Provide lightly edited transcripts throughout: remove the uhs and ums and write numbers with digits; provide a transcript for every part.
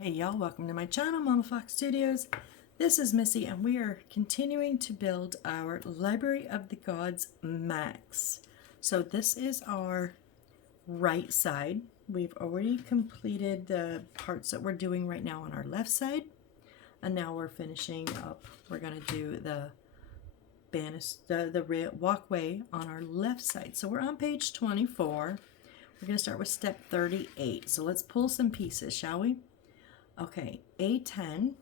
Hey y'all, welcome to my channel, Mama Fox Studios. This is Missy and we are continuing to build our Library of the Gods Max. So this is our right side. We've already completed the parts that we're doing right now on our left side. And now we're finishing up. We're going to do the walkway on our left side. So we're on page 24. We're going to start with step 38. So let's pull some pieces, shall we? Okay, A10.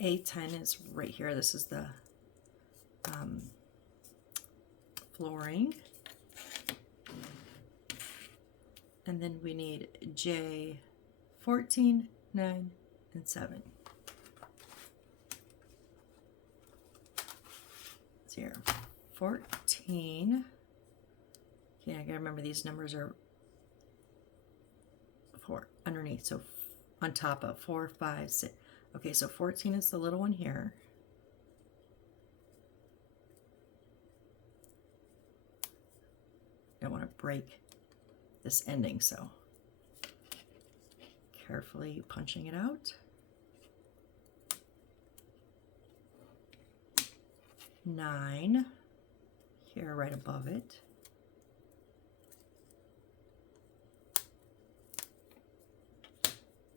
A10 is right here. This is the flooring. And then we need J14, 9, and 7. It's here. 14. Okay, I gotta remember these numbers are 4 underneath, so on top of 4, 5, 6. Okay, so 14 is the little one here. I don't want to break this ending, so carefully punching it out. 9 here right above it.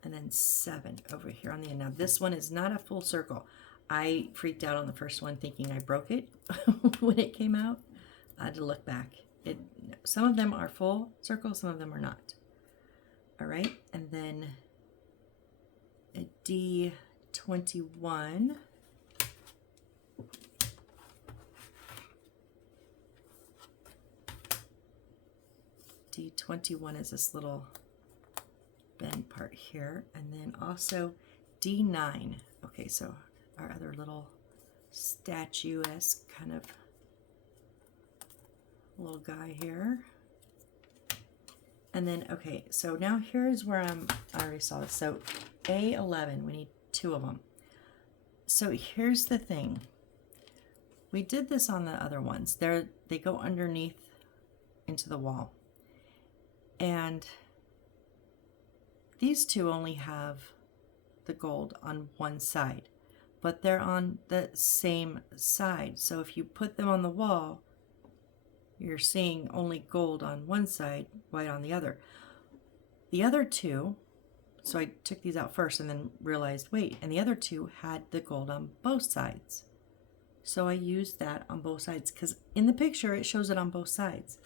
And then 7 over here on the end. Now this one is not a full circle. I freaked out on the first one thinking I broke it when it came out. I had to look back. Some of them are full circles, some of them are not. All right, and then a D21. D21 is this little bend part here, and then also D9. Okay, so our other little statuesque kind of little guy here. And then, okay, so now here's where I already saw this. So A11, we need 2 of them. So here's the thing. We did this on the other ones. They go underneath into the wall. And these 2 only have the gold on one side, but they're on the same side. So if you put them on the wall, you're seeing only gold on one side, white on the other. The other 2, so I took these out first and then realized, wait, and the other 2 had the gold on both sides. So I used that on both sides because in the picture it shows it on both sides.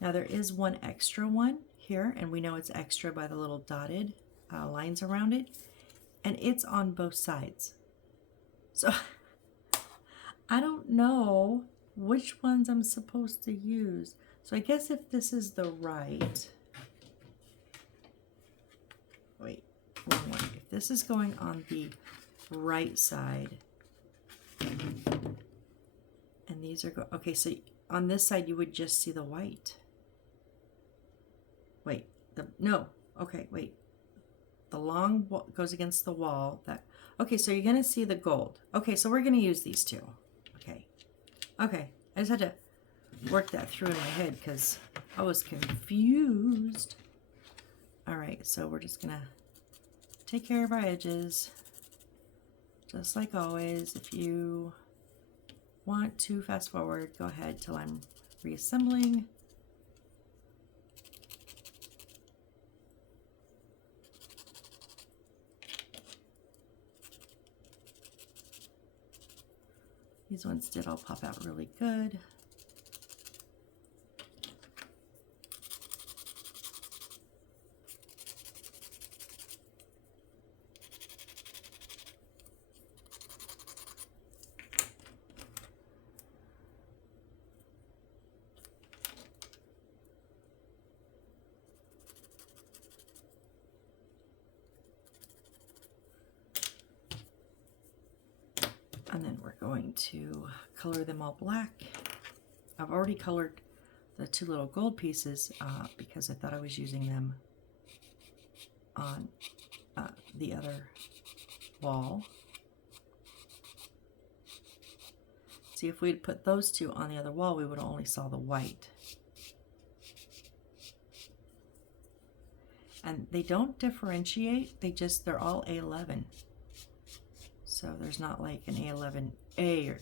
Now there is one extra one here, and we know it's extra by the little dotted lines around it, and it's on both sides. So I don't know which ones I'm supposed to use. So I guess if this is the right, wait, wrong one. If this is going on the right side, and these are okay, so on this side you would just see the white. Wait, no, okay, wait. The long goes against the wall. Okay, so you're gonna see the gold. Okay, so we're gonna use these 2. Okay, I just had to work that through in my head because I was confused. All right, so we're just gonna take care of our edges, just like always. If you want to fast forward, go ahead till I'm reassembling. These ones did all pop out really good. And then we're going to color them all black. I've already colored the 2 little gold pieces because I thought I was using them on the other wall. See, if we'd put those 2 on the other wall, we would only saw the white. And they don't differentiate, they're all A11. So there's not like an A11A or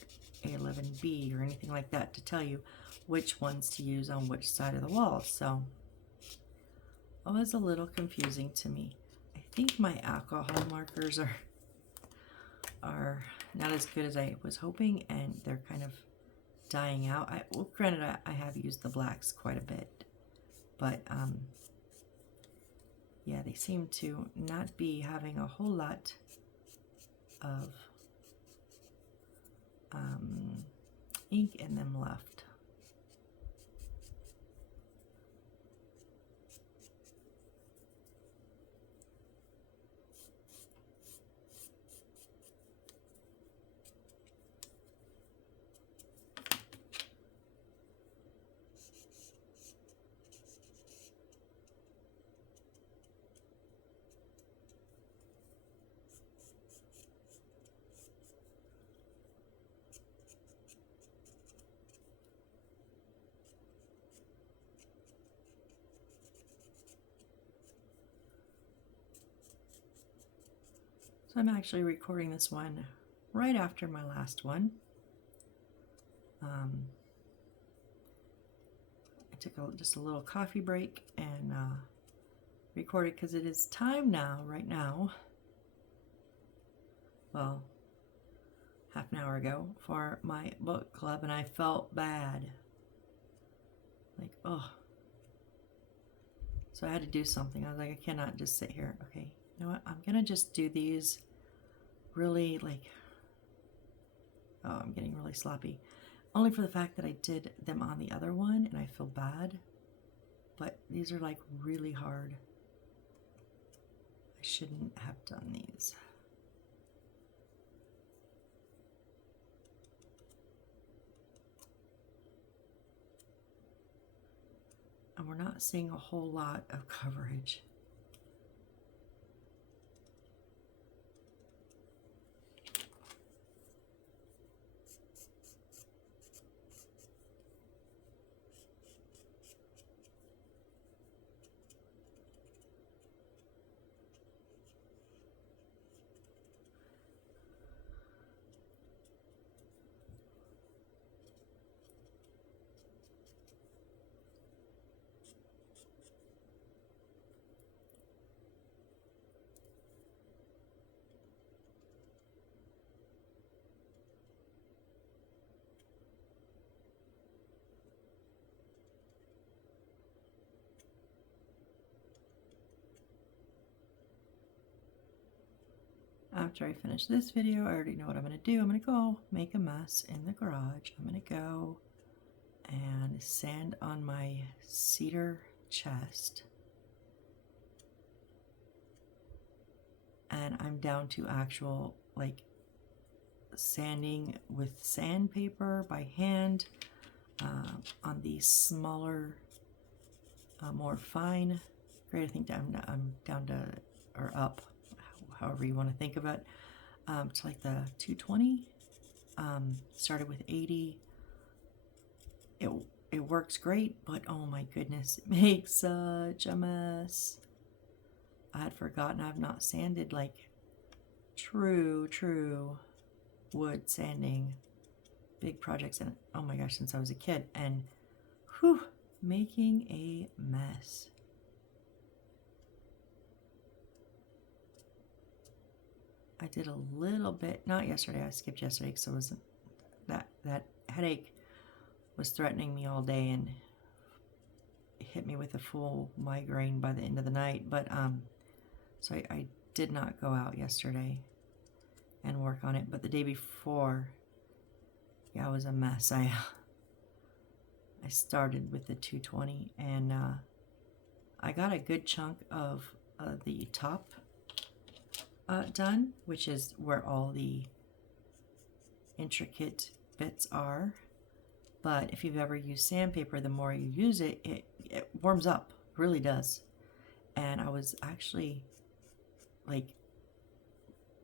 A11B or anything like that to tell you which ones to use on which side of the wall. So it was a little confusing to me. I think my alcohol markers are not as good as I was hoping, and they're kind of dying out. Well, granted, I have used the blacks quite a bit, but yeah, they seem to not be having a whole lot of ink in them left. So I'm actually recording this one right after my last one. I took just a little coffee break and recorded because it is time now, right now, well, half an hour ago, for my book club, and I felt bad. Like, oh. So I had to do something. I was like, I cannot just sit here. Okay, you know what? I'm going to just do these really like, oh, I'm getting really sloppy. Only for the fact that I did them on the other one and I feel bad. But these are like really hard. I shouldn't have done these. And we're not seeing a whole lot of coverage. After I finish this video, I already know what I'm going to do. I'm going to go make a mess in the garage. I'm going to go and sand on my cedar chest. And I'm down to actual, like, sanding with sandpaper by hand on these smaller, more fine grade. I think I'm down to, or up, however you want to think of it, to like the 220. Started with 80. It works great, but oh my goodness, it makes such a mess. I had forgotten I've not sanded like true wood sanding big projects, and oh my gosh, since I was a kid, and whew, making a mess. I did a little bit, not yesterday, I skipped yesterday because it wasn't, that headache was threatening me all day and it hit me with a full migraine by the end of the night. But so I did not go out yesterday and work on it. But the day before, yeah, it was a mess. I started with the 220 and I got a good chunk of the top done, which is where all the intricate bits are. But if you've ever used sandpaper, the more you use it, it warms up, really does. And I was actually like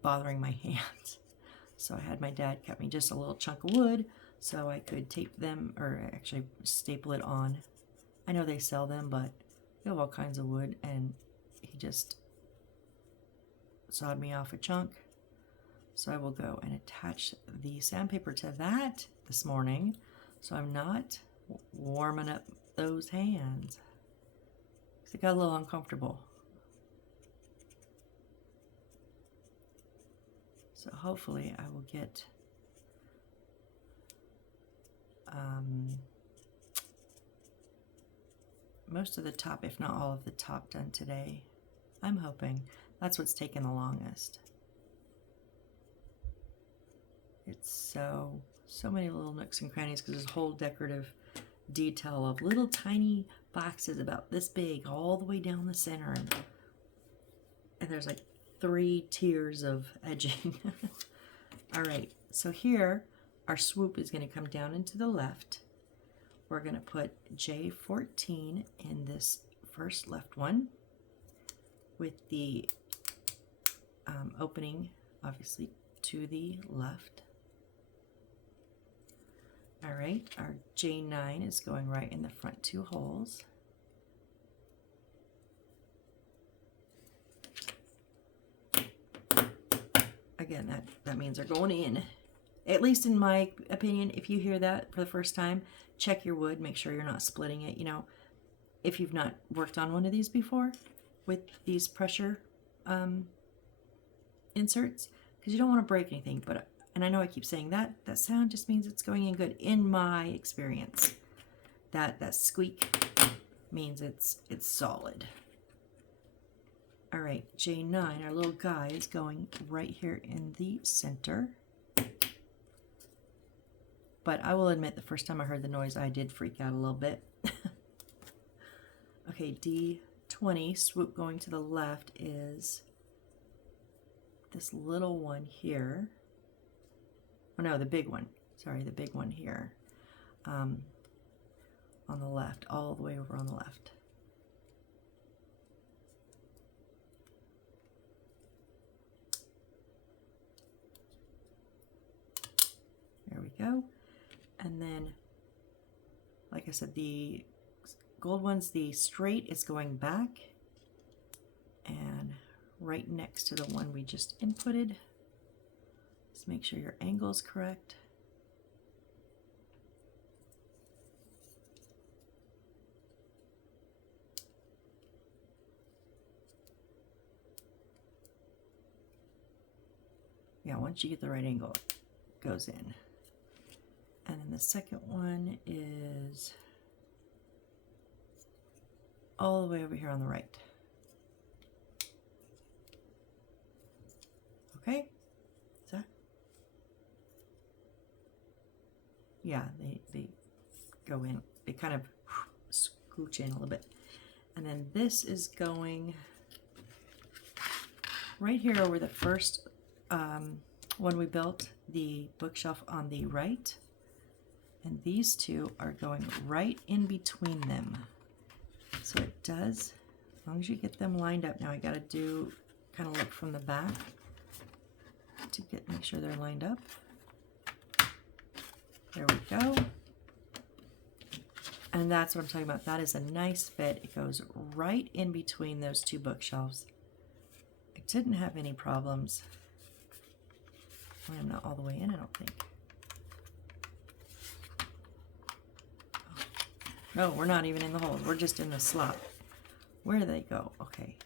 bothering my hands. So I had my dad cut me just a little chunk of wood so I could tape them, or actually staple it on. I know they sell them, but you have all kinds of wood, and he he just sawed me off a chunk. So I will go and attach the sandpaper to that this morning, so I'm not warming up those hands. It got a little uncomfortable. So hopefully I will get most of the top, if not all of the top, done today. I'm hoping. That's what's taken the longest. It's so many little nooks and crannies because there's a whole decorative detail of little tiny boxes about this big all the way down the center, and there's like 3 tiers of edging. All right, so here our swoop is going to come down into the left. We're going to put J14 in this first left one with the opening obviously to the left. All right, our J9 is going right in the front 2 holes. Again, that means they're going in. At least in my opinion, if you hear that for the first time, check your wood, make sure you're not splitting it. You know, if you've not worked on one of these before with these pressure inserts, because you don't want to break anything. But and I know I keep saying that sound just means it's going in good in my experience. That squeak means it's solid. All right, J9, our little guy, is going right here in the center. But I will admit, the first time I heard the noise, I did freak out a little bit. Okay, D20, swoop going to the left, is this little one here. Oh no, the big one. Sorry, the big one here. On the left, all the way over on the left. There we go. And then, like I said, the gold one's the straight is going back and right next to the one we just inputted. Just make sure your angle is correct. Yeah, once you get the right angle, it goes in. And then the second one is all the way over here on the right. Okay? So, yeah, they go in. They kind of scooch in a little bit. And then this is going right here over the first one we built, the bookshelf on the right. And these two are going right in between them. So it does, as long as you get them lined up. Now I gotta do, kind of look from the back to make sure they're lined up. There we go. And that's what I'm talking about. That is a nice fit. It goes right in between those 2 bookshelves. I didn't have any problems. I'm not all the way in, I don't think. No, we're not even in the hole. We're just in the slot. Where do they go? Okay.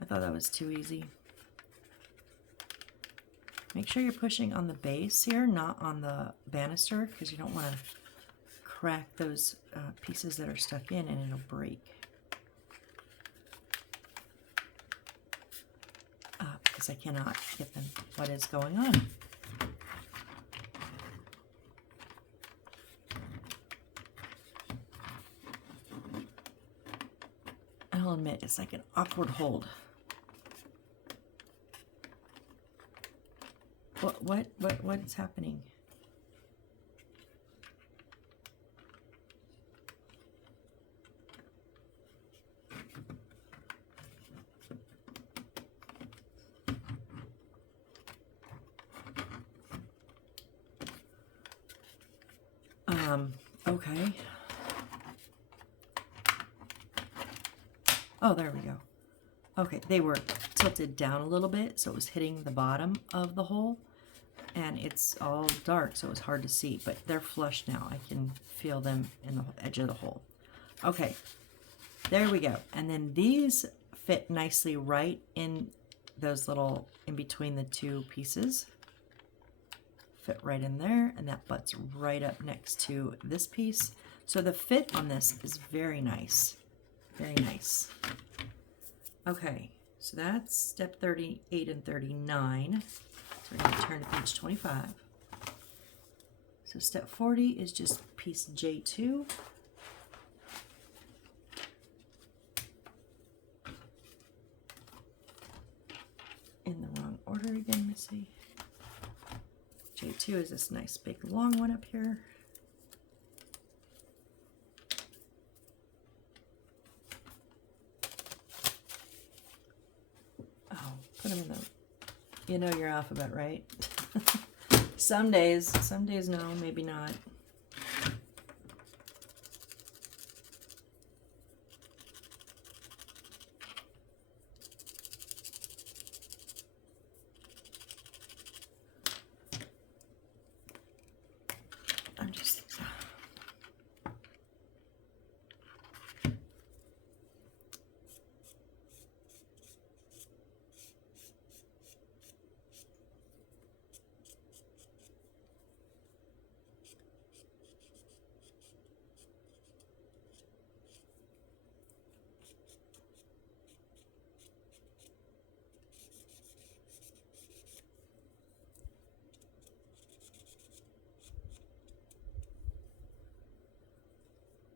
I thought that was too easy. Make sure you're pushing on the base here, not on the banister, because you don't want to crack those pieces that are stuck in and it'll break. Because I cannot get them. What is going on? I'll admit, it's like an awkward hold. What is happening? Okay. Oh, there we go. Okay, they were tilted down a little bit, so it was hitting the bottom of the hole, and it's all dark, so it was hard to see, but they're flush now. I can feel them in the edge of the hole. Okay, there we go. And then these fit nicely right in those little, in between the two pieces. Fit right in there, and that butts right up next to this piece. So the fit on this is very nice. Very nice. Okay, so that's step 38 and 39. So we're going to turn to page 25. So step 40 is just piece J2. In the wrong order again, Missy. J2 is this nice big long one up here. Oh, put them in the, you know your alphabet, right? Some days no, maybe not.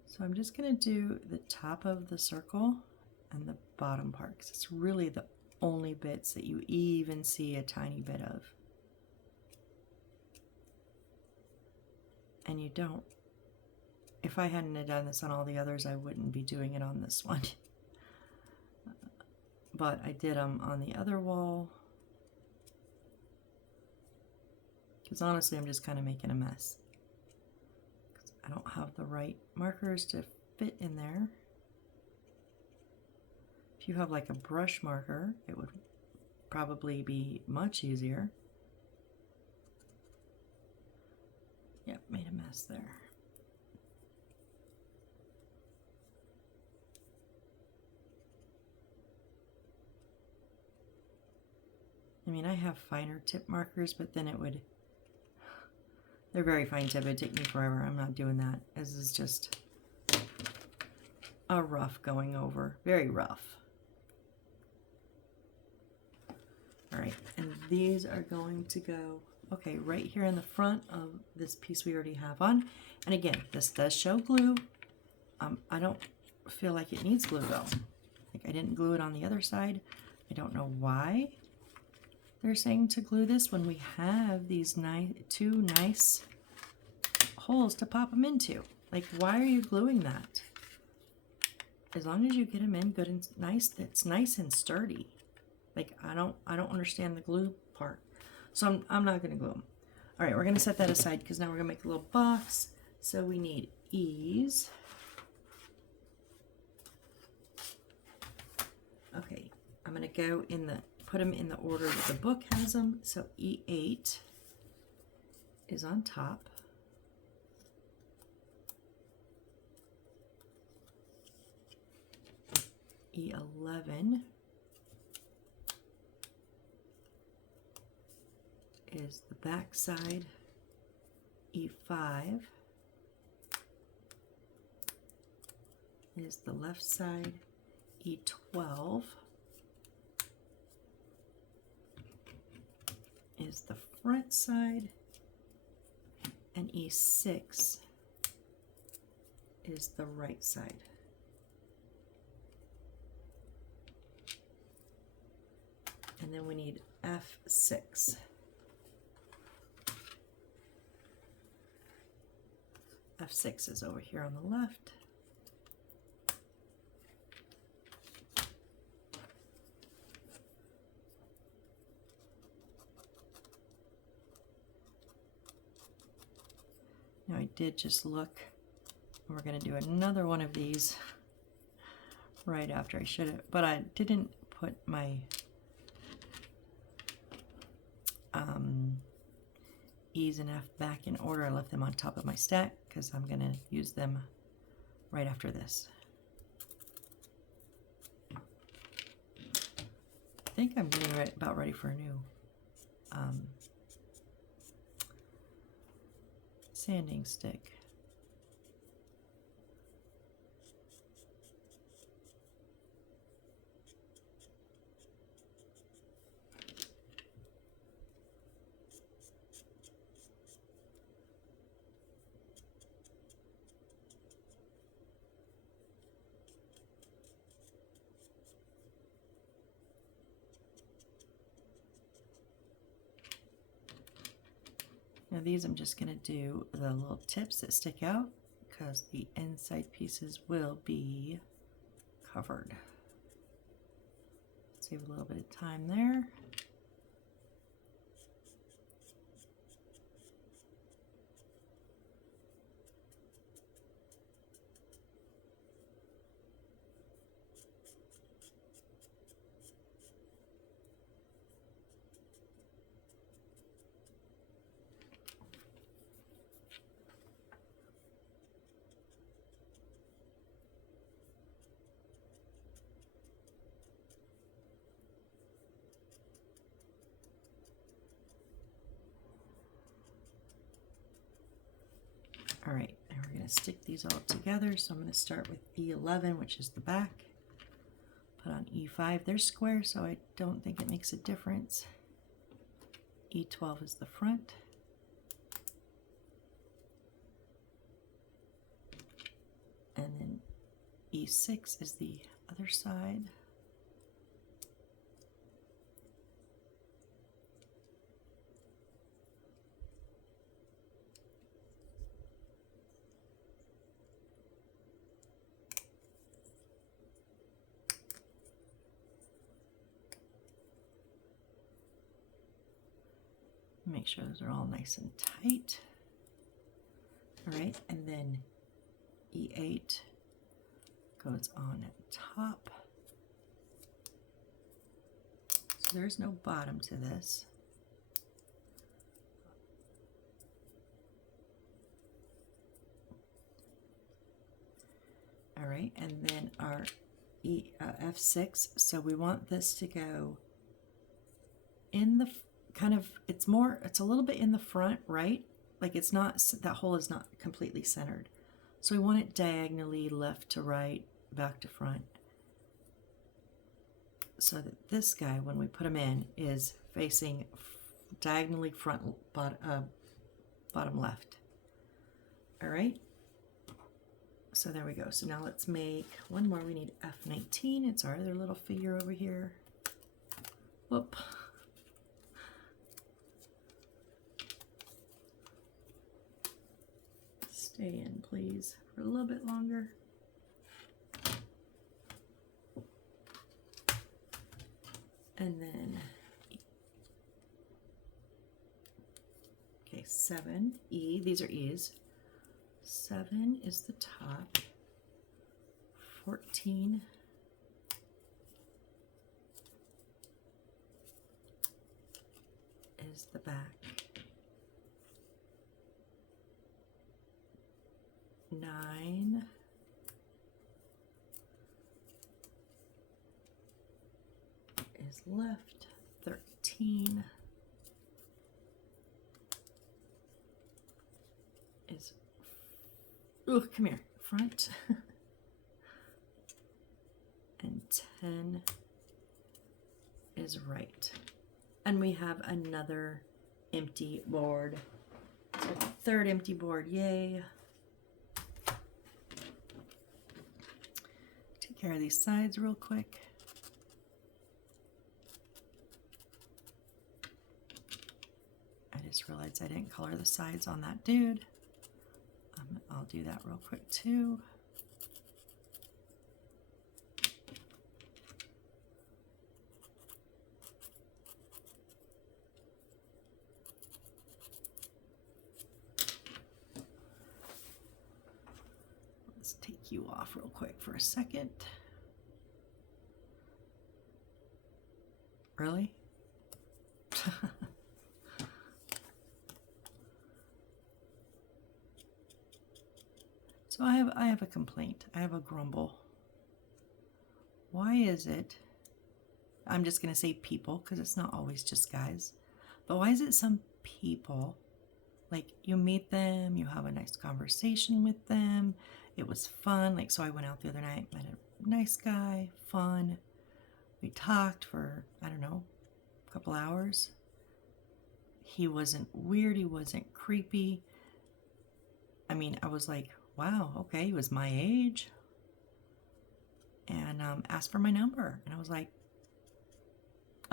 So I'm just going to do the top of the circle and the bottom part, because it's really the only bits that you even see a tiny bit of. And you don't. If I hadn't done this on all the others, I wouldn't be doing it on this one. But I did them on the other wall. Because honestly, I'm just kind of making a mess. I don't have the right markers to fit in there. If you have like a brush marker, it would probably be much easier. Yep, made a mess there. I mean, I have finer tip markers, but then it would, they're very fine tip, it'd take me forever. I'm not doing that. This is just a rough going over, very rough. All right, and these are going to go, okay, right here in the front of this piece we already have on. And again, this does show glue. I don't feel like it needs glue though. Like I didn't glue it on the other side. I don't know why they're saying to glue this when we have these two nice holes to pop them into. Like, why are you gluing that? As long as you get them in good and nice, it's nice and sturdy. Like, I don't understand the glue part. So I'm not going to glue them. All right, we're going to set that aside because now we're going to make a little box. So we need E's. Okay, I'm going to go in the, put them in the order that the book has them. So E8 is on top. E11 is the back side. E5 is the left side. E12 is the front side, and E6 is the right side. And then we need F6. F6 is over here on the left. Now I did just look, we're going to do another one of these right after. I should have, but I didn't put my E's and F back in order. I left them on top of my stack because I'm going to use them right after this. I think I'm getting about ready for a new sanding stick. Now these I'm just going to do the little tips that stick out because the inside pieces will be covered. Save a little bit of time there. All right, now we're going to stick these all together. So I'm going to start with E11, which is the back. Put on E5. They're square, so I don't think it makes a difference. E12 is the front. And then E6 is the other side. Make sure those are all nice and tight. All right, and then E8 goes on top. So there's no bottom to this. All right, and then our F6. So we want this to go in the kind of, it's a little bit in the front, right? Like it's not, that hole is not completely centered. So we want it diagonally left to right, back to front. So that this guy, when we put him in, is facing diagonally front, bottom left. All right. So there we go. So now let's make one more. We need F19. It's our other little figure over here. Whoop. Stay in, please, for a little bit longer. And then, okay, 7, E, these are E's. 7 is the top. 14 is the back. 9 is left. 13 is, ooh, come here, front. And 10 is right. And we have another empty board. So third empty board, yay. Take care of these sides real quick. I just realized I didn't color the sides on that dude. I'll do that real quick too. take you off real quick for a second. Really? So I have a complaint. I have a grumble. Why is it, I'm just going to say people because it's not always just guys, but why is it some people, like you meet them, you have a nice conversation with them, it was fun, like so I went out the other night, met a nice guy, fun, we talked for, I don't know, a couple hours. He wasn't weird, he wasn't creepy. I mean, I was like, wow, okay, he was my age. And asked for my number. And I was like,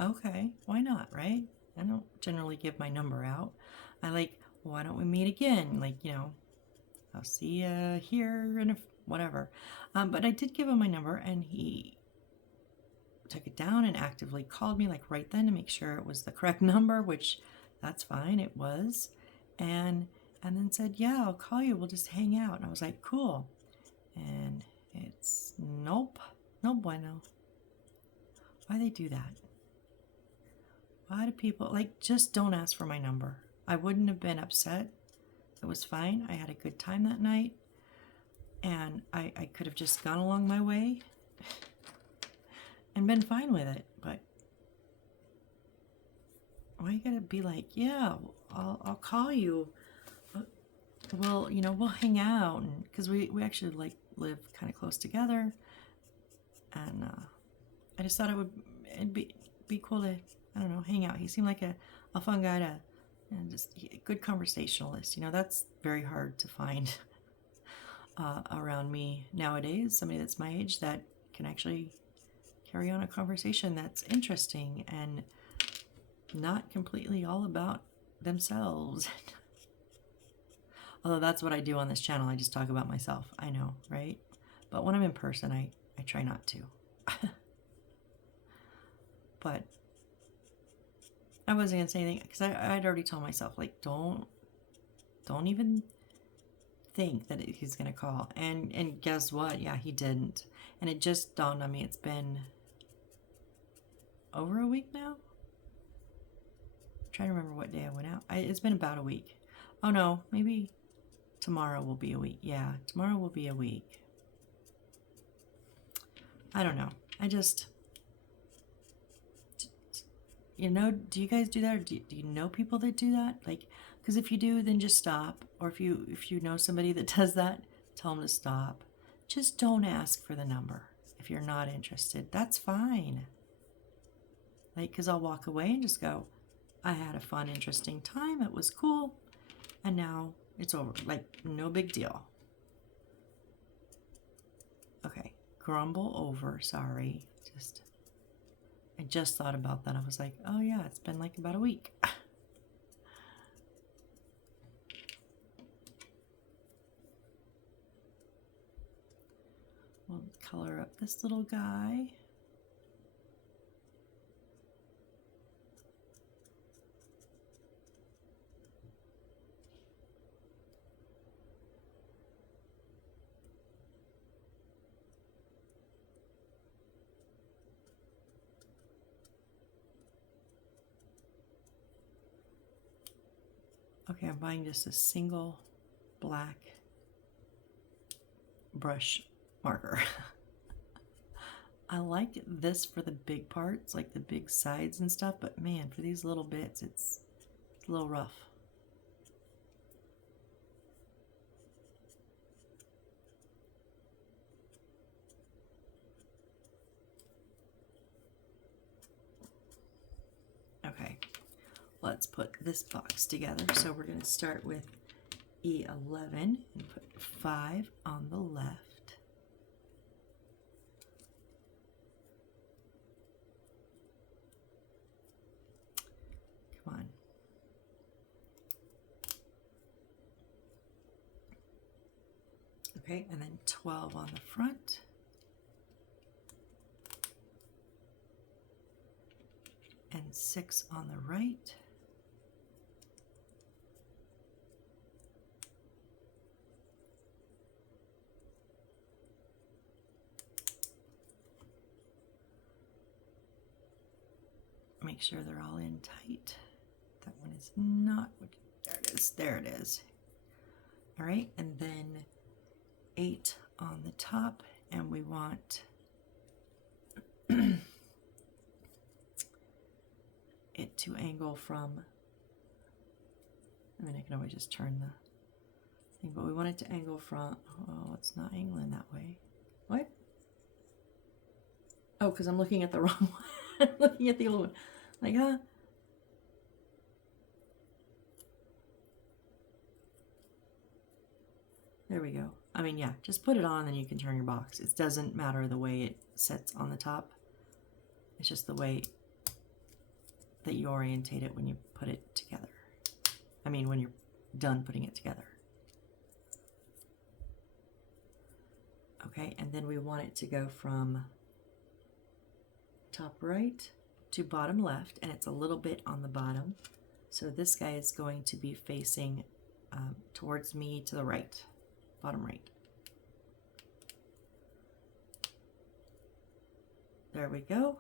okay, why not, right? I don't generally give my number out. I like, why don't we meet again? Like, you know, I'll see you here and whatever. But I did give him my number, and he took it down and actively called me like right then to make sure it was the correct number, which that's fine, it was. And then said, yeah, I'll call you, we'll just hang out. And I was like, cool. And it's nope, no bueno. Why they do that? Why do people, like, just don't ask for my number? I wouldn't have been upset. It was fine. I had a good time that night. And I could have just gone along my way and been fine with it. But why you gotta be like, yeah, I'll call you. We'll, you know, we'll hang out. And because we actually like live kind of close together. And I just thought it'd be cool to, I don't know, hang out. He seemed like a fun guy to, and just a good conversationalist. You know, that's very hard to find around me nowadays. Somebody that's my age that can actually carry on a conversation that's interesting and not completely all about themselves. Although that's what I do on this channel. I just talk about myself. I know, right? But when I'm in person, I try not to. But I wasn't going to say anything because I'd already told myself, like, don't even think that he's going to call. And guess what? Yeah, he didn't. And it just dawned on me, it's been over a week now. I'm trying to remember what day I went out. It's been about a week. Oh no, maybe tomorrow will be a week. Yeah, tomorrow will be a week. I don't know. I just, you know, do you guys do that? Or do you know people that do that? Like, because if you do, then just stop. Or if you know somebody that does that, tell them to stop. Just don't ask for the number if you're not interested. That's fine. Like, because I'll walk away and just go, I had a fun, interesting time. It was cool. And now it's over. Like, no big deal. Okay. Grumble over. Sorry. I just thought about that. I was like, oh yeah, it's been like about a week. We'll color up this little guy. Okay, I'm buying just a single black brush marker. I like this for the big parts, like the big sides and stuff, but man, for these little bits, it's a little rough. Okay, let's put this box together. So we're going to start with E11 and put 5 on the left. Come on. Okay, and then 12 on the front. And 6 on the right. make sure they're all in tight. That one is not. There it is. There it is. All right, and then 8 on the top, and we want it to angle from, I mean, I can always just turn the thing, but we want it to angle from, oh, it's not angling that way. What? Oh, because I'm looking at the wrong one. I'm looking at the other one. Like, huh? There we go. I mean, yeah, just put it on and then you can turn your box. It doesn't matter the way it sits on the top. It's just the way that you orientate it when you put it together. I mean, when you're done putting it together. Okay, and then we want it to go from top right to bottom left, and it's a little bit on the bottom. So this guy is going to be facing towards me to the right, bottom right. There we go.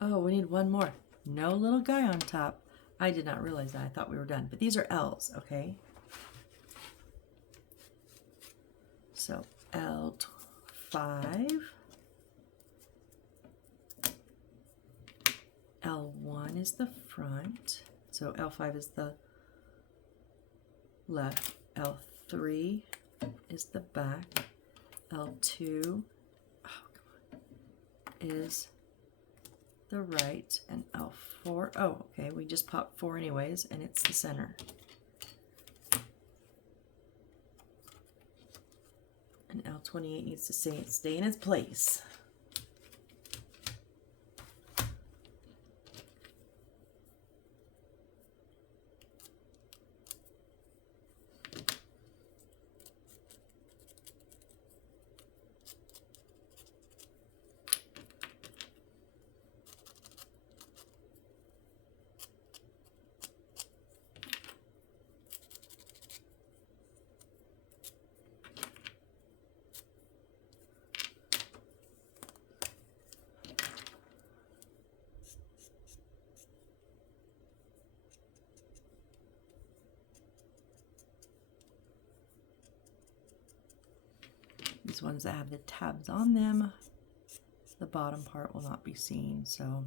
Oh, we need one more. No little guy on top. I did not realize that. I thought we were done. But these are L's, okay? So L5. L1 is the front. So L5 is the left. L3 is the back. L2 is the right, and L4, oh, okay, we just popped 4 anyways, and it's the center. And L28 needs to stay in its place. These ones that have the tabs on them, the bottom part will not be seen, so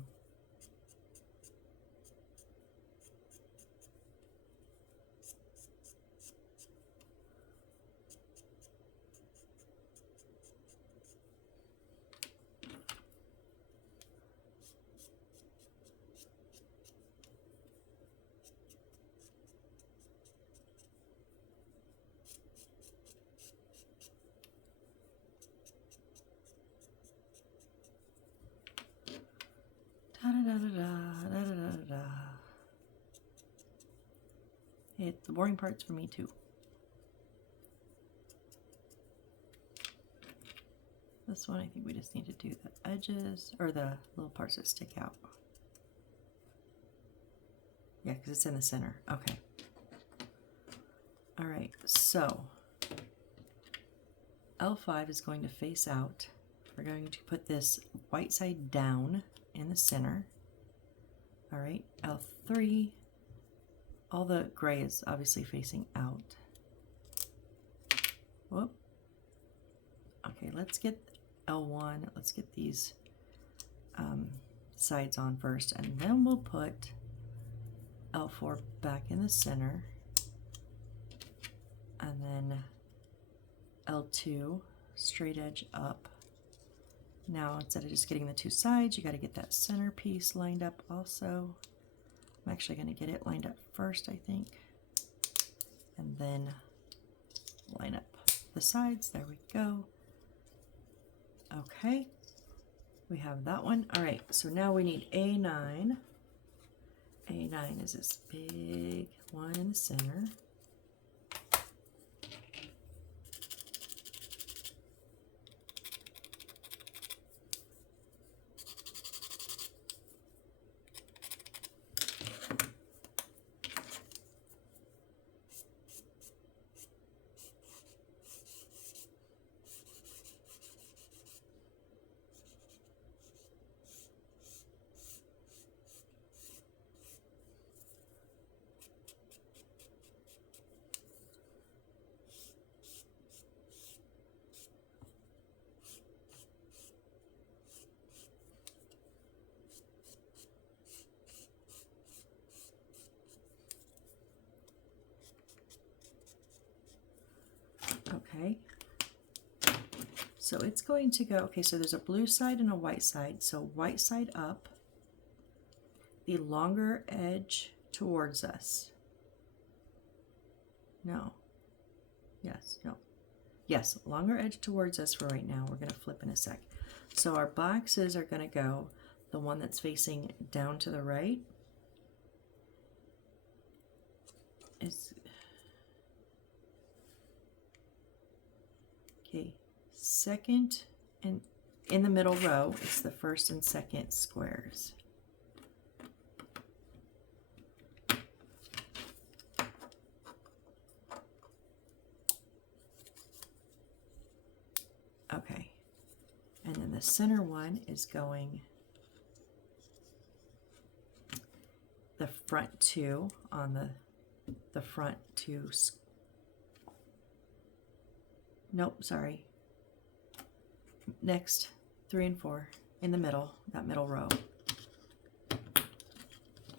the boring part's for me too. This one, I think we just need to do the edges, or the little parts that stick out. Yeah, because it's in the center. Okay. All right, so L5 is going to face out. We're going to put this white side down in the center. All right, L3, all the gray is obviously facing out. Whoop. Okay, let's get L1, let's get these sides on first, and then we'll put L4 back in the center, and then L2 straight edge up. Now, instead of just getting the 2 sides, you got to get that center piece lined up also. I'm actually going to get it lined up first, I think, and then line up the sides. There we go. Okay, we have that one. All right, so now we need A9. A9 is this big one in the center. Okay. So it's going to go, okay, so there's a blue side and a white side. So white side up, the longer edge towards us. No. Yes, no. Yes, longer edge towards us for right now. We're going to flip in a sec. So our boxes are going to go the one that's facing down to the right is, okay, second and in the middle row, it's the first and second squares. Okay, and then the center one is going the front two on the front two. Nope, sorry. Next, 3 and 4 in the middle, that middle row.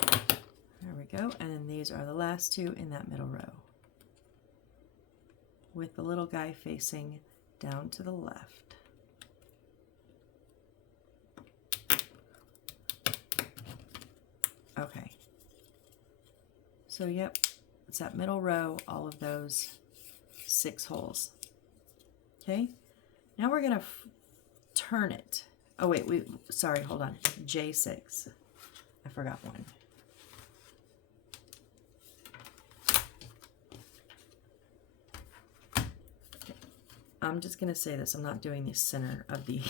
There we go, and then these are the last two in that middle row, with the little guy facing down to the left. Okay. So yep, it's that middle row, all of those 6 holes. Okay, now we're gonna turn it. Oh wait, sorry, hold on. J6, I forgot one. Okay. I'm just gonna say this, I'm not doing the center of the,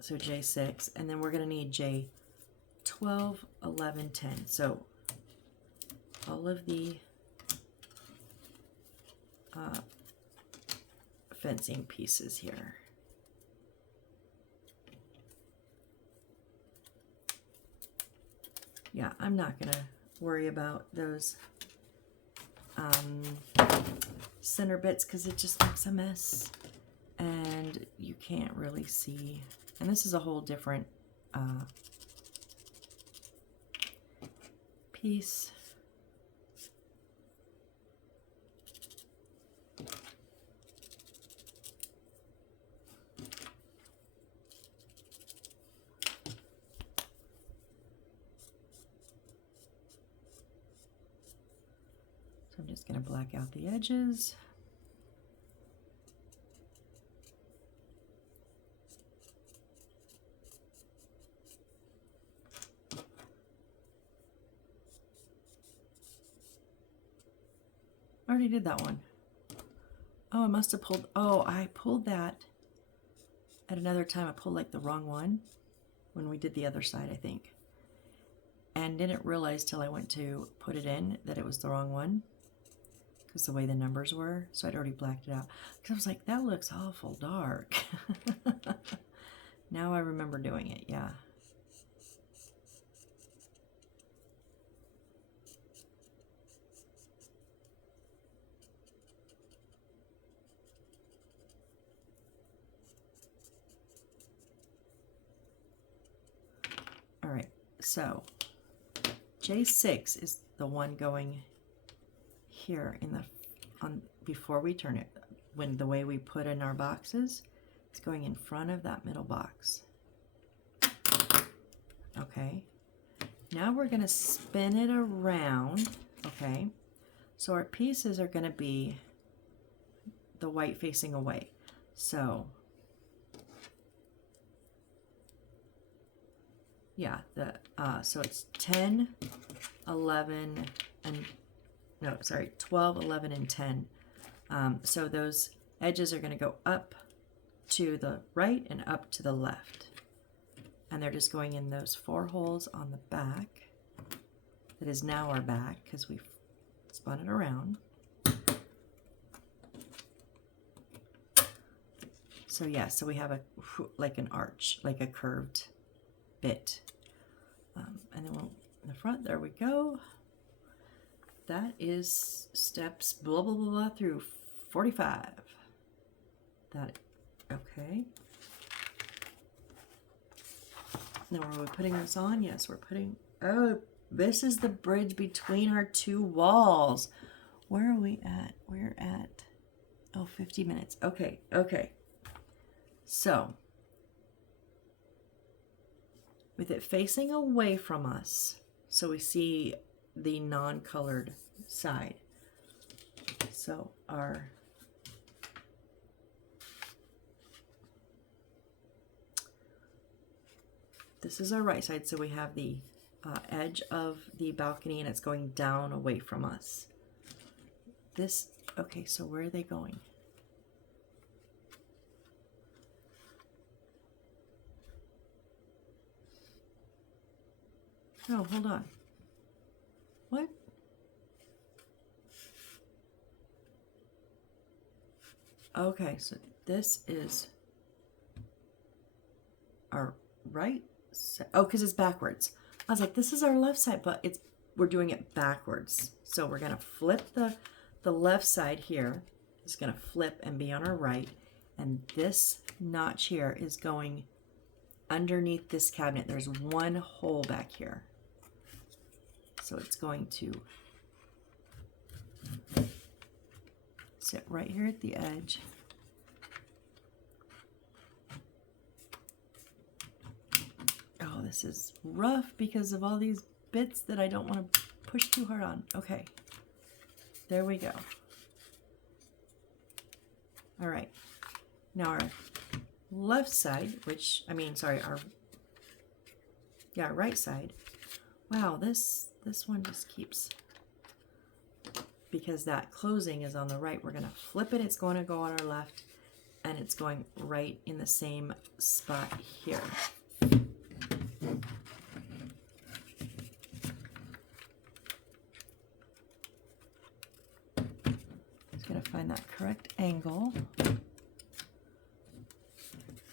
so J6, and then we're gonna need J12, 11, 10. So all of the fencing pieces here. Yeah, I'm not gonna worry about those center bits because it just makes a mess and you can't really see. And this is a whole different piece. I'm just going to black out the edges. I already did that one. Oh, I must have pulled, oh, I pulled that at another time. I pulled like the wrong one when we did the other side, I think. And didn't realize till I went to put it in that it was the wrong one, because the way the numbers were, so I'd already blacked it out. Because I was like, that looks awful dark. Now I remember doing it, yeah. All right, so J6 is the one going here in the before we turn it, when the way we put in our boxes, it's going in front of that middle box. Okay, now we're going to spin it around. Okay, so our pieces are going to be the white facing away. So yeah, so it's 10, 11, and no, sorry, 12, 11, and 10. So those edges are going to go up to the right and up to the left. And they're just going in those 4 holes on the back. That is now our back because we've spun it around. So yeah, so we have like an arch, like a curved bit. And then in the front, there we go. That is steps blah, blah, blah, blah through 45. That, okay. Now are we putting this on? Yes, we're putting, oh, this is the bridge between our 2 walls. Where are we at? We're at, oh, 50 minutes. Okay, okay. So, with it facing away from us, so we see the non-colored side. So this is our right side, so we have the edge of the balcony and it's going down away from us. This, okay, so where are they going? Oh, hold on. What? Okay, so this is our right side. Oh, because it's backwards. I was like, this is our left side, but we're doing it backwards. So we're gonna flip the left side here. It's gonna flip and be on our right. And this notch here is going underneath this cabinet. There's one hole back here. So it's going to sit right here at the edge. Oh, this is rough because of all these bits that I don't want to push too hard on. Okay, there we go. All right, now our left side, our right side. Wow, this one just keeps, because that closing is on the right, we're gonna flip it, it's going to go on our left, and it's going right in the same spot here. Just gonna find that correct angle.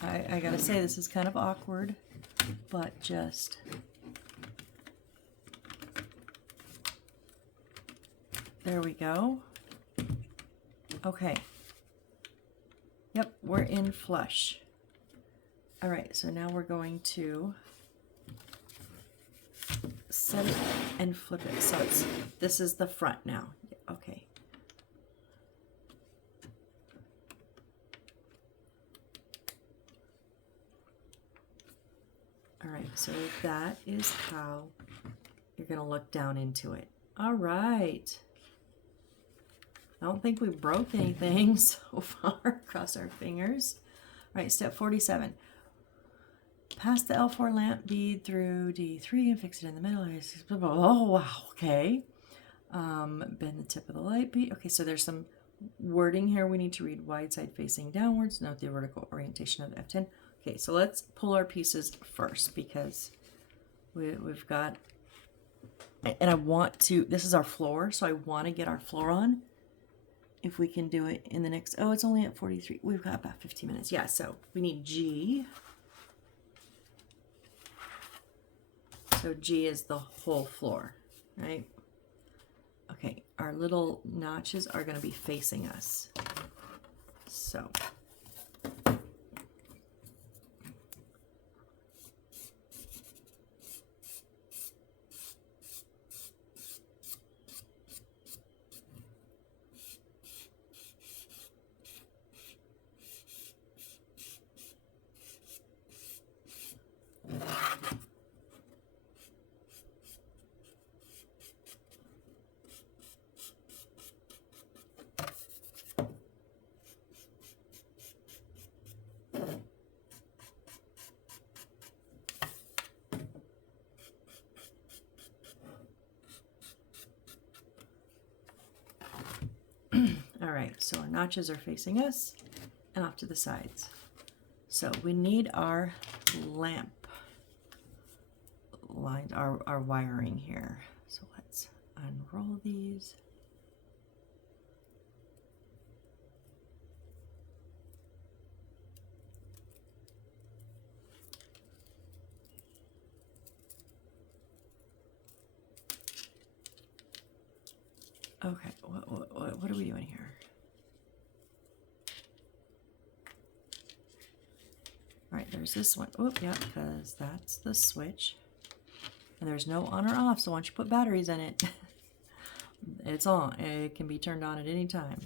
I gotta say, this is kind of awkward, but just there we go. Okay. Yep, we're in flush. All right, so now we're going to set it and flip it. So this is the front now. Okay. All right, so that is how you're going to look down into it. All right. I don't think we broke anything so far. Cross our fingers. All right, step 47. Pass the L4 lamp bead through D3 and fix it in the middle. Oh, wow, okay. Bend the tip of the light bead. Okay, so there's some wording here. We need to read wide side facing downwards. Note the vertical orientation of F10. Okay, so let's pull our pieces first because we've got, and I want to, this is our floor, so I want to get our floor on. If we can do it in the next, oh, it's only at 43. We've got about 15 minutes. Yeah, so we need G. So G is the whole floor, right? Okay, our little notches are going to be facing us. So all right, so our notches are facing us and off to the sides. So we need our lamp lines, our wiring here. So let's unroll these. Okay, what are we doing here? All right, there's this one. Oh, yeah, because that's the switch. And there's no on or off, so once you put batteries in it, It's on. It can be turned on at any time.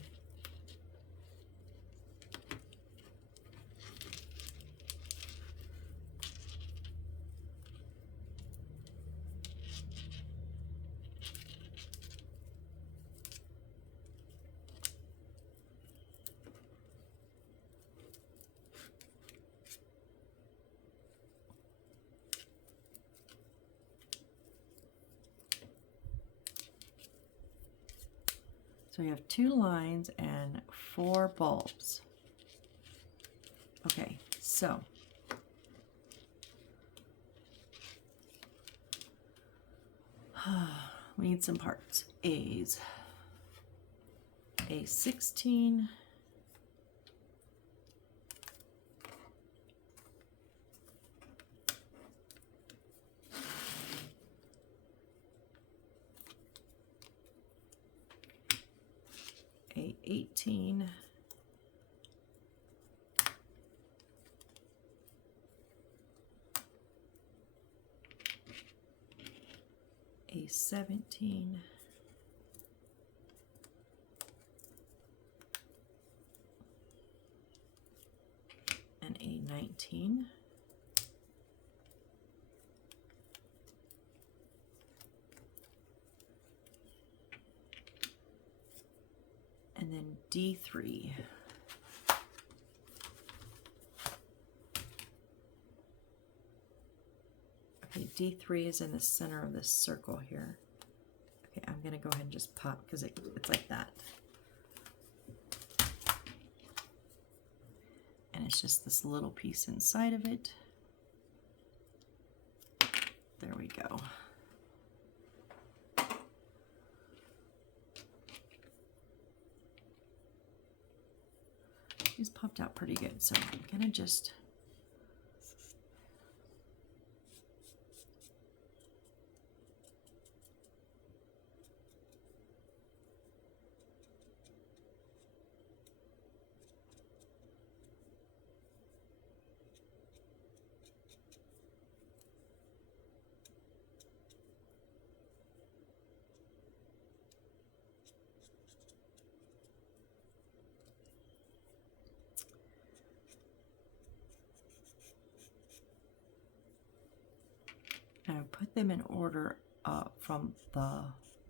So we have 2 lines and 4 bulbs. Okay, so we need some parts. A's. A16. A18. A17. And A19. And then D3. Okay, D3 is in the center of this circle here. Okay, I'm going to go ahead and just pop because it's like that. And it's just this little piece inside of it. There we go. These popped out pretty good, so I'm gonna just now put them in order from the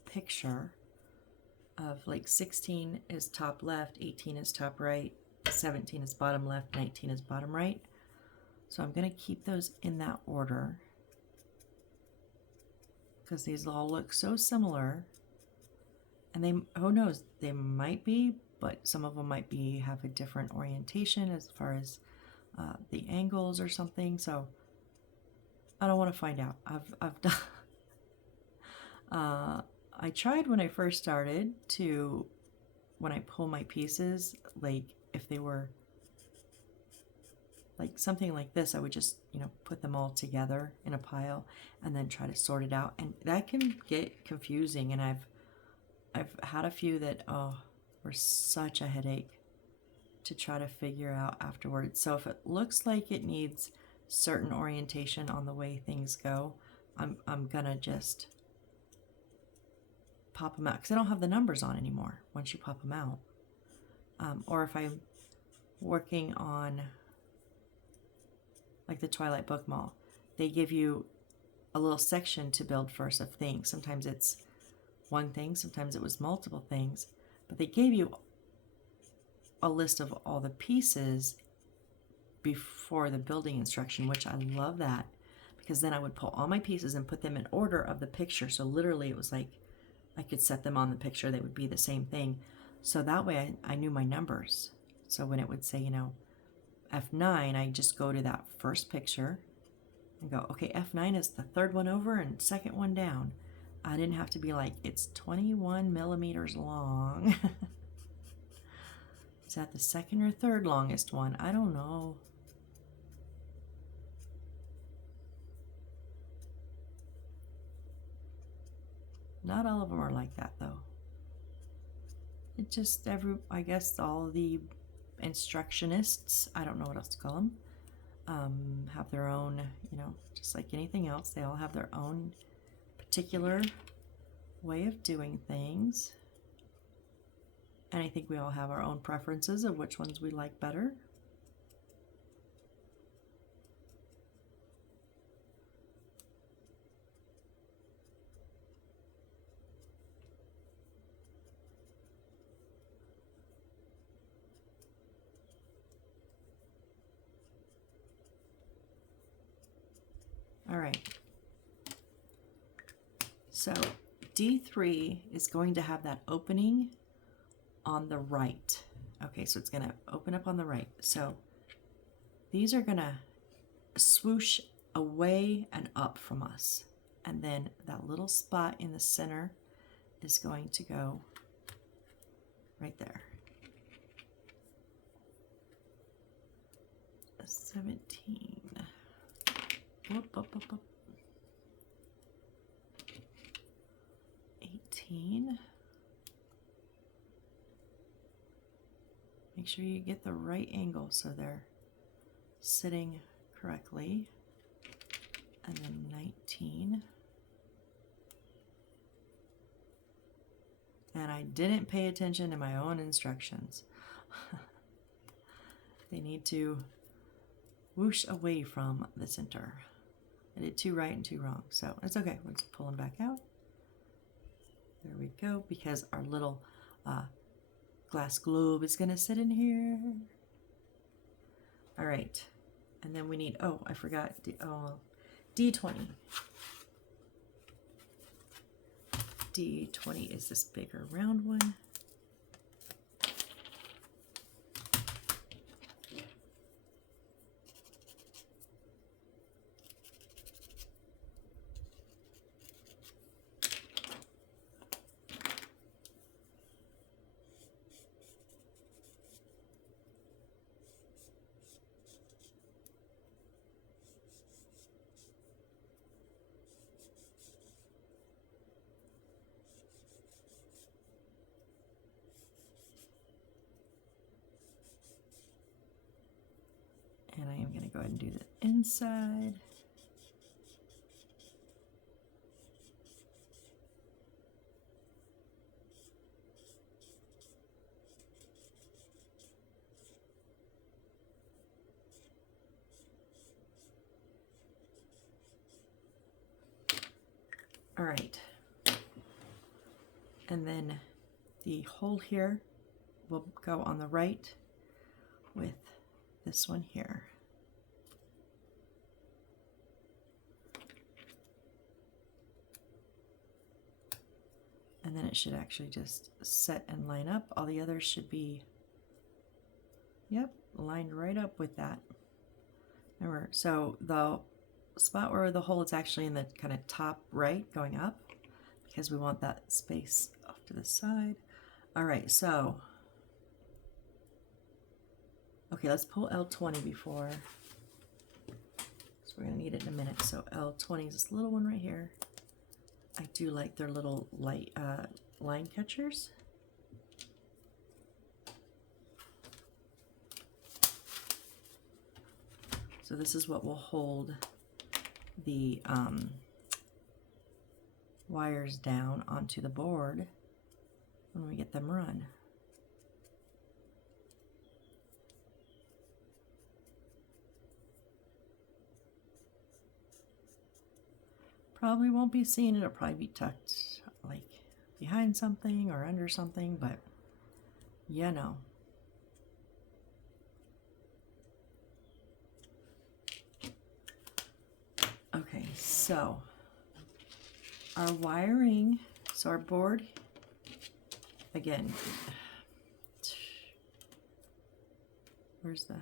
picture of like 16 is top left, 18 is top right, 17 is bottom left, 19 is bottom right. So I'm going to keep those in that order because these all look so similar. And they, who knows, they might be, but some of them might be have a different orientation as far as the angles or something. So I don't want to find out. I've done. I tried when I first started to, when I pull my pieces, like if they were like something like this, I would just, you know, put them all together in a pile and then try to sort it out. And that can get confusing. And I've had a few that, oh, were such a headache to try to figure out afterwards. So if it looks like it needs certain orientation on the way things go, I'm gonna just pop them out because I don't have the numbers on anymore once you pop them out. Or if I'm working on like the Twilight Book Mall, they give you a little section to build first of things. Sometimes it's one thing, sometimes it was multiple things, but they gave you a list of all the pieces before the building instruction, which I love that, because then I would pull all my pieces and put them in order of the picture. So literally it was like I could set them on the picture, they would be the same thing. So that way I knew my numbers. So when it would say, you know, F9, I just go to that first picture and go, okay, F9 is the third one over and second one down. I didn't have to be like, it's 21 millimeters long. Is that the second or third longest one? I don't know. Not all of them are like that though. It just I guess all the instructionists, I don't know what else to call them, have their own, you know, just like anything else, they all have their own particular way of doing things. And I think we all have our own preferences of which ones we like better. All right. So D3 is going to have that opening on the right. Okay, so it's going to open up on the right. So these are going to swoosh away and up from us. And then that little spot in the center is going to go right there. 17. Whoop, whoop, whoop, whoop. 18. Make sure you get the right angle so they're sitting correctly. And then 19. And I didn't pay attention to my own instructions. They need to whoosh away from the center. I did 2 right and 2 wrong, so it's okay. Let's pull them back out. There we go, because our little glass globe is gonna sit in here. All right, and then we need, oh, I forgot, D20. D20 is this bigger round one. And I am going to go ahead and do the inside. All right. And then the hole here will go on the right with this one here. And then it should actually just set and line up. All the others should be, yep, lined right up with that. Remember, so the spot where the hole is actually in the kind of top right going up, because we want that space off to the side. All right, so, okay, let's pull L20 before, so we're gonna need it in a minute. So L20 is this little one right here. I do like their little light line catchers. So this is what will hold the wires down onto the board when we get them run. Probably won't be seen. It'll probably be tucked like behind something or under something, but you know. Okay, so our wiring, so our board, again, where's the,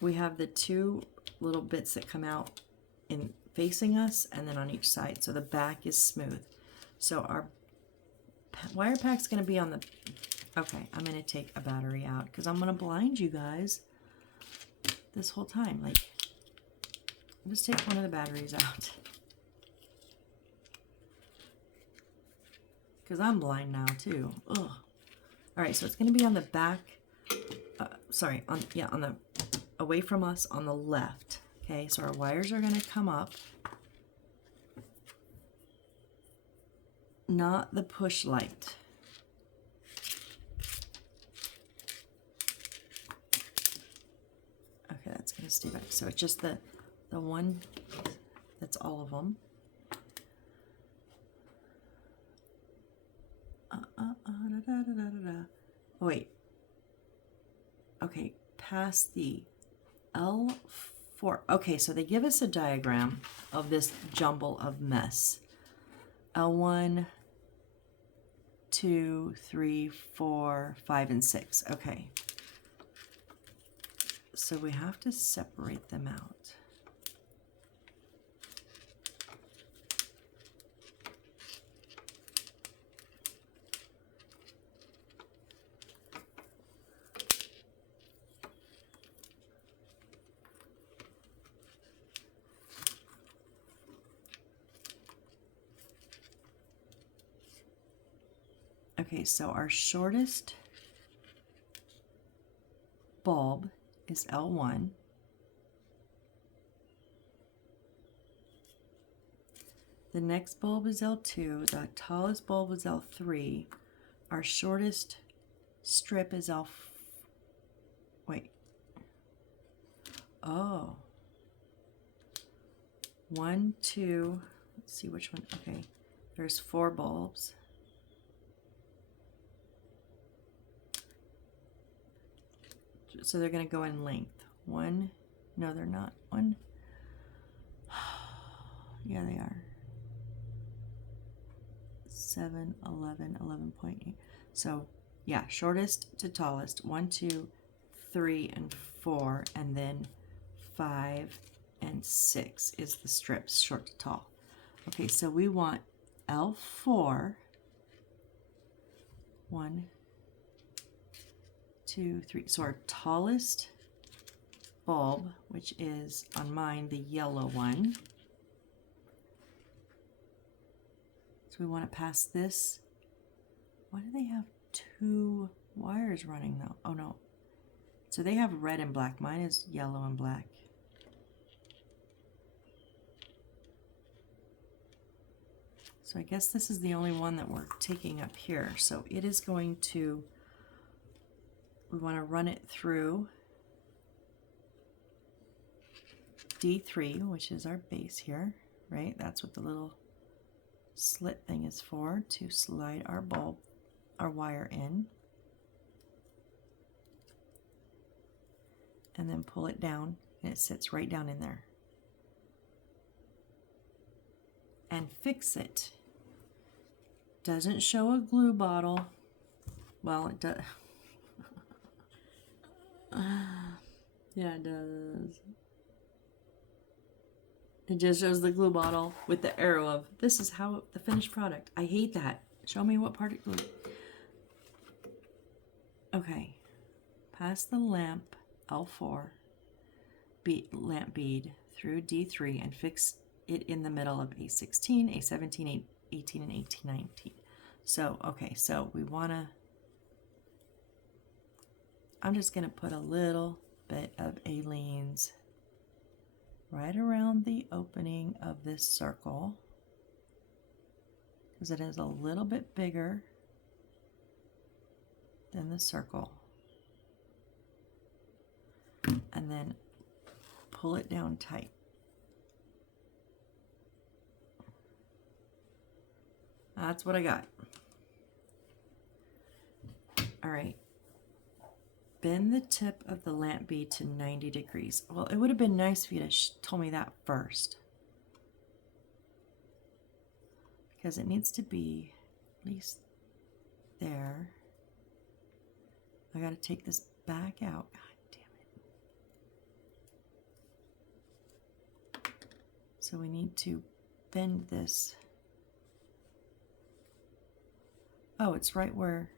we have the 2 little bits that come out in facing us and then on each side, so the back is smooth. So our wire pack's going to be on the, okay, I'm going to take a battery out because I'm going to blind you guys this whole time. Like, I'll just take one of the batteries out because I'm blind now too. Ugh. All right, so it's going to be on the back, sorry, on the away from us on the left. Okay, so our wires are going to come up. not the push light. Okay, that's going to stay back. So it's just the one, that's all of them. Oh, wait. Okay, past the L4. Okay, so they give us a diagram of this jumble of mess. L1, 2, 3, 4, 5, and 6. Okay. So we have to separate them out. Okay, so our shortest bulb is L1. The next bulb is L2. The tallest bulb is L3. Our shortest strip is wait. Oh. 1, 2, let's see which one. Okay, there's 4 bulbs. So they're going to go in length. 1, no, they're not. 1, yeah, they are. 7, 11, 11.8. So, yeah, shortest to tallest. 1, 2, 3, and 4, and then 5 and 6 is the strips, short to tall. Okay, so we want L4. 1, 2, 3. So our tallest bulb, which is on mine the yellow one. So we want to pass this. Why do they have 2 wires running though? Oh no. So they have red and black. Mine is yellow and black. So I guess this is the only one that we're taking up here. So it is going to, we want to run it through D3, which is our base here, right? That's what the little slit thing is for, to slide our bulb, our wire in. And then pull it down, and it sits right down in there. And fix it. Doesn't show a glue bottle. Well, it does. Yeah, it does. It just shows the glue bottle with the arrow of, this is how the finished product. I hate that. Show me what part it glued. Okay. Pass the lamp L4 lamp bead through D3 and fix it in the middle of A16, A17, A18, and A19. So, okay, so we want to, I'm just going to put a little bit of Aleene's right around the opening of this circle, because it is a little bit bigger than the circle. And then pull it down tight. That's what I got. All right. Bend the tip of the lamp bead to 90 degrees. Well, it would have been nice if you'd have told me that first, because it needs to be at least there. I got to take this back out. God damn it. So we need to bend this. Oh, it's right where,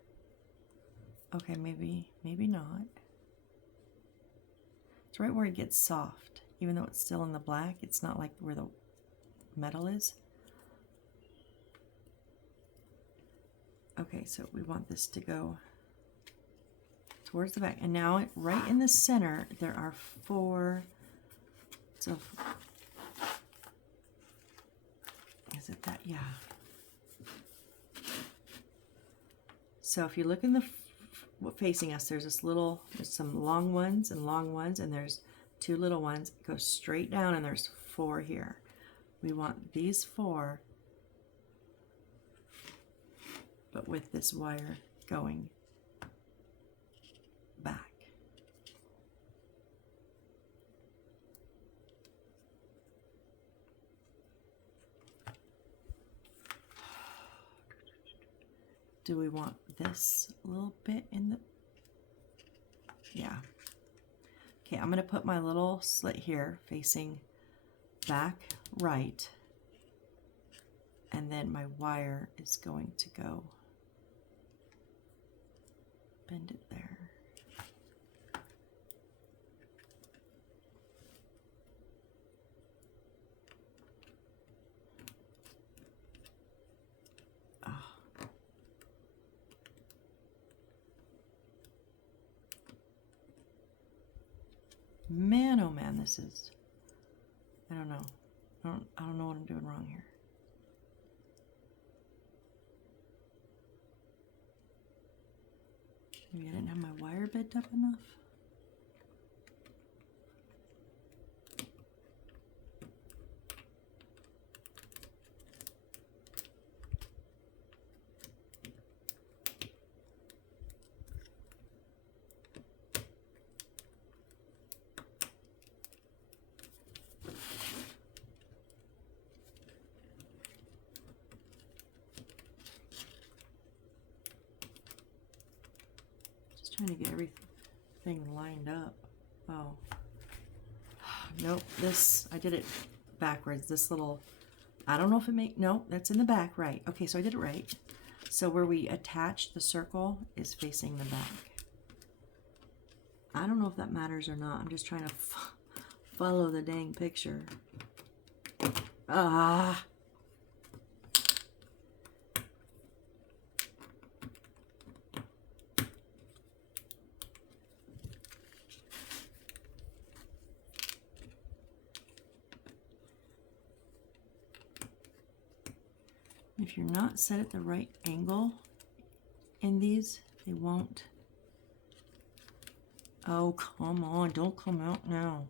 okay, maybe not. It's right where it gets soft. Even though it's still in the black, it's not like where the metal is. Okay, so we want this to go towards the back. And now, right in the center, there are 4, so, is it that? Yeah. So if you look in the facing us, there's some long ones, and there's two little ones. Go straight down, and there's 4 here. We want these 4, but with this wire going back. Do we want this little bit in the, yeah. Okay, I'm gonna put my little slit here facing back right, and then my wire is going to go bend it there. Man, oh man, this is, I don't know. I don't know what I'm doing wrong here. Maybe I didn't have my wire bent up enough. Trying to get everything lined up. Oh, nope, this, I did it backwards. This little, I don't know if it no, that's in the back, right. Okay, so I did it right. So where we attach the circle is facing the back. I don't know if that matters or not. I'm just trying to follow the dang picture. Ah. If you're not set at the right angle in these, they won't. Oh, come on, don't come out now.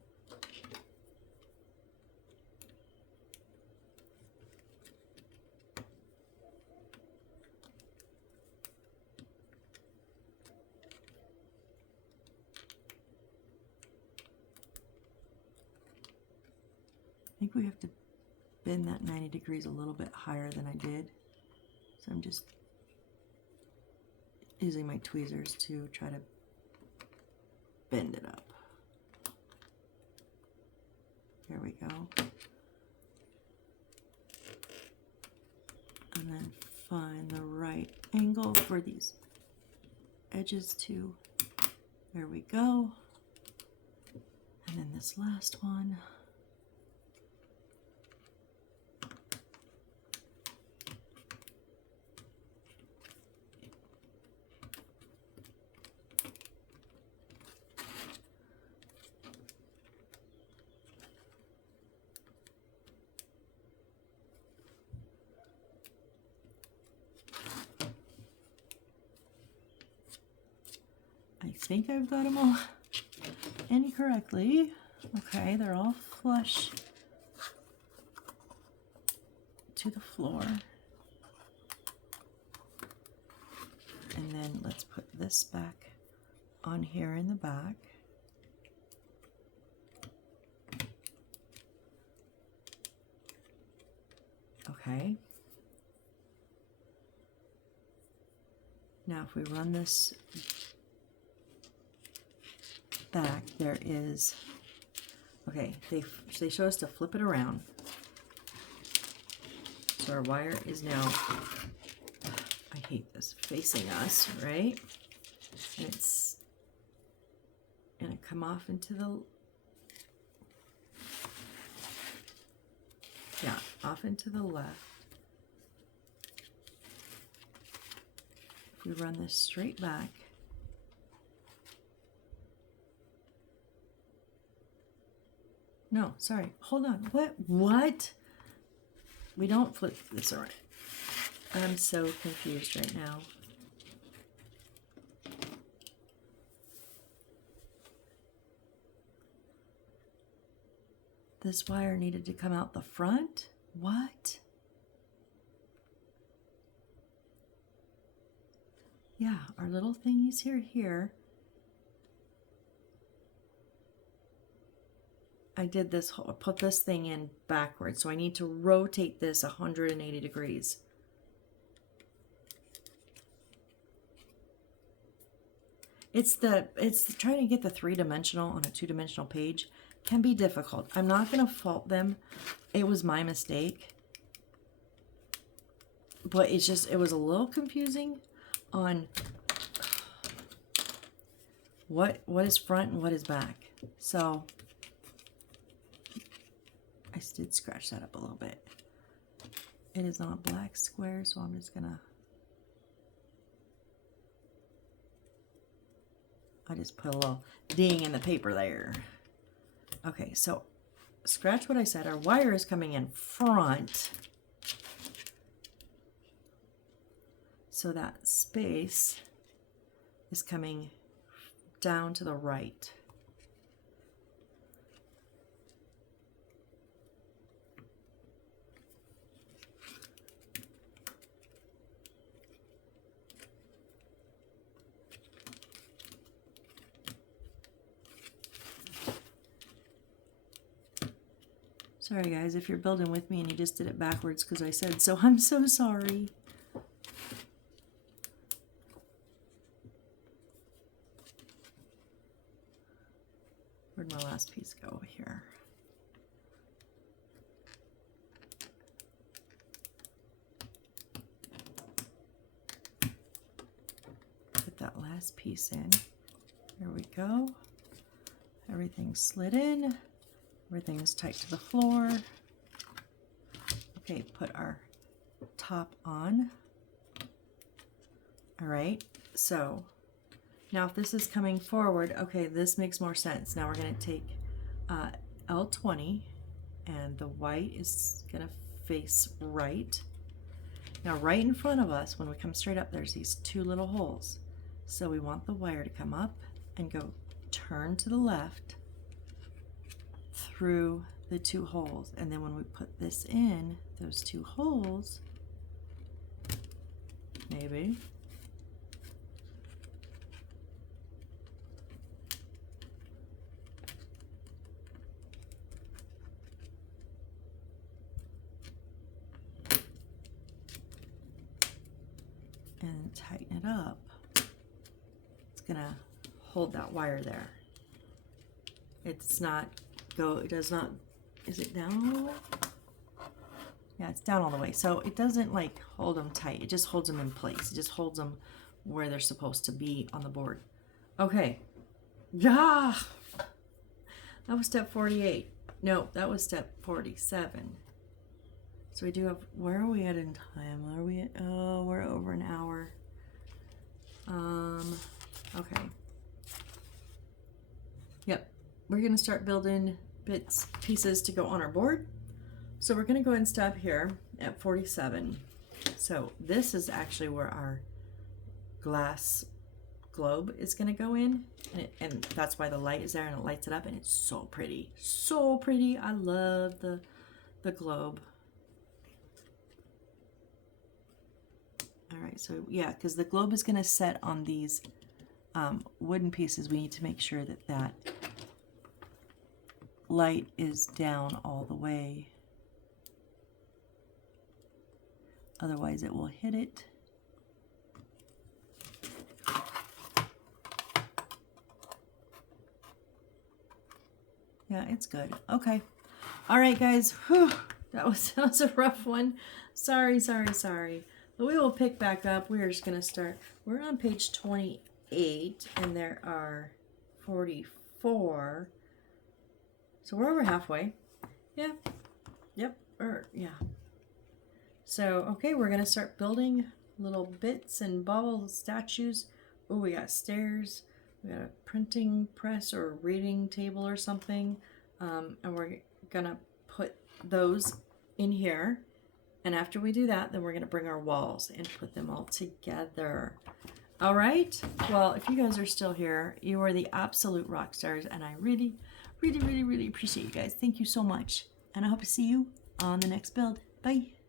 I think we have to bend that 90 degrees a little bit higher than I did. So I'm just using my tweezers to try to bend it up. There we go. And then find the right angle for these edges too. There we go. And then this last one. I think I've got them all in correctly. Okay, they're all flush to the floor. And then let's put this back on here in the back. Okay. Now if we run this back, there is, okay, they show us to flip it around. So our wire is now, I hate this, facing us, right? And it's gonna come off into the, yeah, off into the left. If we run this straight back, no, sorry, hold on, what? We don't flip this around. I'm so confused right now. This wire needed to come out the front? What? Yeah, our little thingies here. I did this, put this thing in backwards, so I need to rotate this 180 degrees. It's trying to get the three-dimensional on a two-dimensional page can be difficult. I'm not going to fault them. It was my mistake. But it was a little confusing on what is front and what is back. So I did scratch that up a little bit. It is not a black square, so I'm just gonna, I just put a little ding in the paper there. Okay, so scratch what I said. Our wire is coming in front. So that space is coming down to the right. Sorry guys, if you're building with me and you just did it backwards because I said so, I'm so sorry. Where'd my last piece go? Here. Put that last piece in. There we go. Everything's slid in. Everything's tight to the floor. Okay, put our top on. All right, so now if this is coming forward, okay, this makes more sense. Now we're gonna take L20 and the white is gonna face right. Now right in front of us, when we come straight up, there's these two little holes. So we want the wire to come up and go turn to the left through the two holes. And then when we put this in, those two holes, maybe, and tighten it up, it's gonna hold that wire there. It's not it does not, is it down all the way? Yeah, it's down all the way. So it doesn't like hold them tight. It just holds them in place. It just holds them where they're supposed to be on the board. Okay. Yeah. That was step 48. No, that was step 47. So we do have, where are we at in time? Are we at, oh, we're over an hour. Okay. Yep. We're going to start building pieces to go on our board. So we're going to go ahead and stop here at 47. So this is actually where our glass globe is going to go in. And that's why the light is there and it lights it up. And it's so pretty. So pretty. I love the globe. All right. So yeah, because the globe is going to set on these wooden pieces. We need to make sure that that light is down all the way. Otherwise it will hit it. Yeah, it's good. Okay. All right, guys. Whew. That was a rough one. Sorry. But we will pick back up. We're just going to start. We're on page 28 and there are 44. So we're over halfway. Yeah. Yep. Yeah. So, okay, we're going to start building little bits and bubble statues. Oh, we got stairs. We got a printing press or a reading table or something. And we're going to put those in here. And after we do that, then we're going to bring our walls and put them all together. All right. Well, if you guys are still here, you are the absolute rock stars. And I really, Really, really, really appreciate you guys. Thank you so much. And I hope to see you on the next build. Bye.